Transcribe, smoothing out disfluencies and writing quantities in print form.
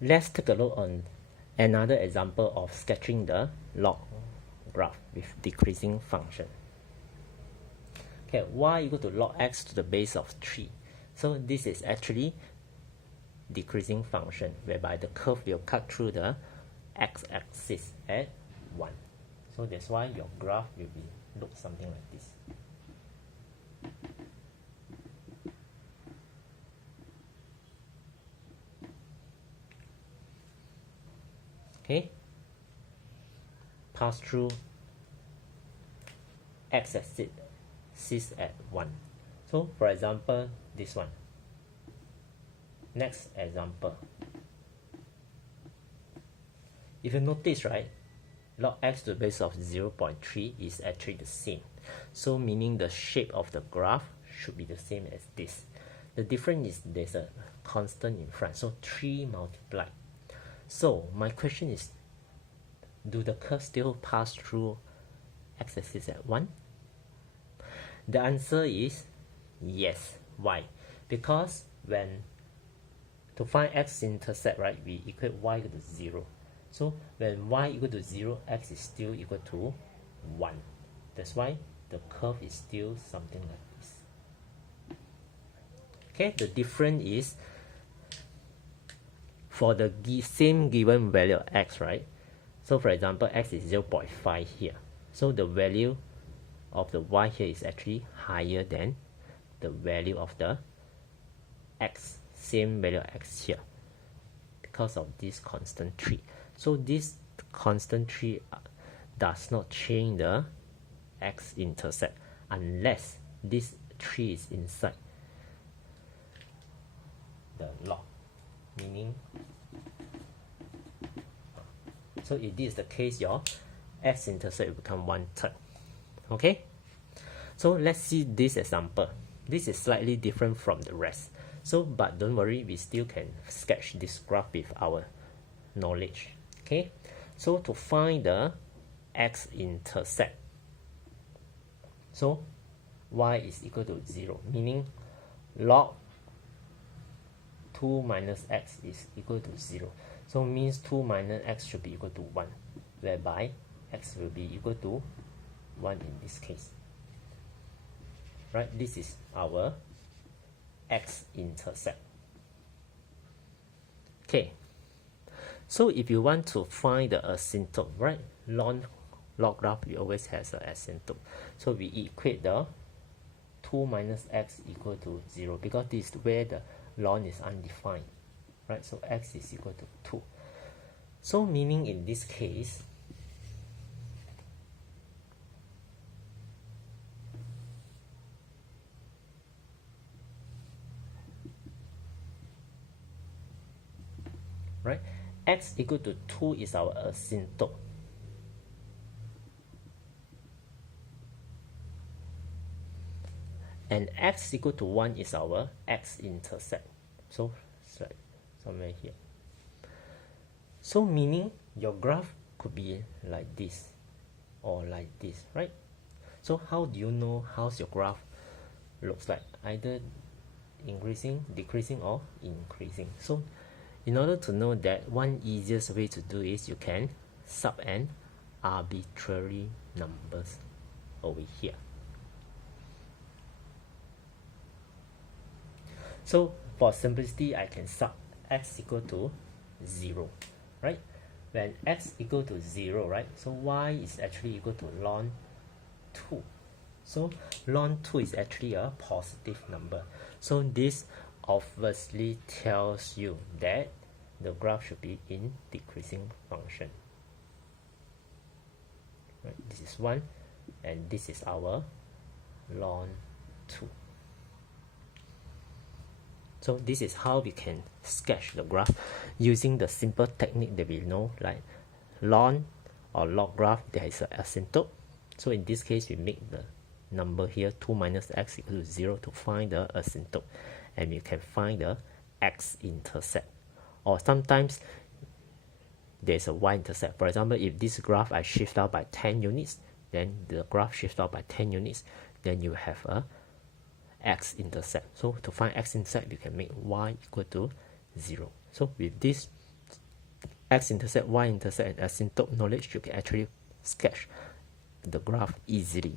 Let's take a look on another example of sketching the log graph with decreasing function. Okay, y equal to log x to the base of 3. So this is actually decreasing function whereby the curve will cut through the x-axis at 1. So that's why your graph will look something like this. Okay, pass through x-axis at 1. So for example, this one. Next example. If you notice, right, log x to the base of 0.3 is actually the same. So meaning the shape of the graph should be the same as this. The difference is there's a constant in front. So 3 multiplied. So my question is, do the curve still pass through x-axis at 1? The answer is yes. Why? Because to find x-intercept, right, we equate y equal to 0. So when y equal to 0, x is still equal to 1. That's why the curve is still something like this. Okay, the difference is for the same given value of x, right? So for example, x is 0.5 here. So the value of the y here is actually higher than the value of the x, same value of x here, because of this constant 3. So this constant 3 does not change the x-intercept unless this 3 is inside the log, meaning, so if this is the case, your x-intercept will become 1/3. Okay, so let's see this example. This is slightly different from the rest. So, but don't worry, we still can sketch this graph with our knowledge. Okay, so to find the x-intercept, so y is equal to 0, meaning log 2 minus x is equal to 0. So means 2 minus x should be equal to 1, whereby x will be equal to 1 in this case. Right, this is our x-intercept. Okay, so if you want to find the asymptote, right, log graph we always has an asymptote. So we equate the 2 minus x equal to 0, because this is where the log is undefined, right? So x is equal to 2. So meaning in this case, right, x equal to 2 is our asymptote. And x equal to 1 is our x-intercept. So it's like somewhere here. So meaning your graph could be like this or like this, right? So how do you know how's your graph looks like? Either increasing, decreasing, or increasing. So in order to know that, one easiest way to do is you can sub an arbitrary numbers over here. So for simplicity, I can sub x equal to 0, right? When x equal to 0, right? So y is actually equal to ln 2. So ln 2 is actually a positive number. So this obviously tells you that the graph should be in decreasing function. Right? This is 1, and this is our ln 2. So this is how we can sketch the graph using the simple technique that we know, like ln or log graph. There is an asymptote. So in this case, we make the number here 2 minus x equal to 0 to find the asymptote, and you can find the x-intercept. Or sometimes there's a y-intercept. For example, if this graph I shift out by 10 units, then the graph shifts out by 10 units, then you have a x-intercept. So to find x-intercept, you can make y equal to 0. So with this x-intercept, y-intercept, and asymptote knowledge, you can actually sketch the graph easily.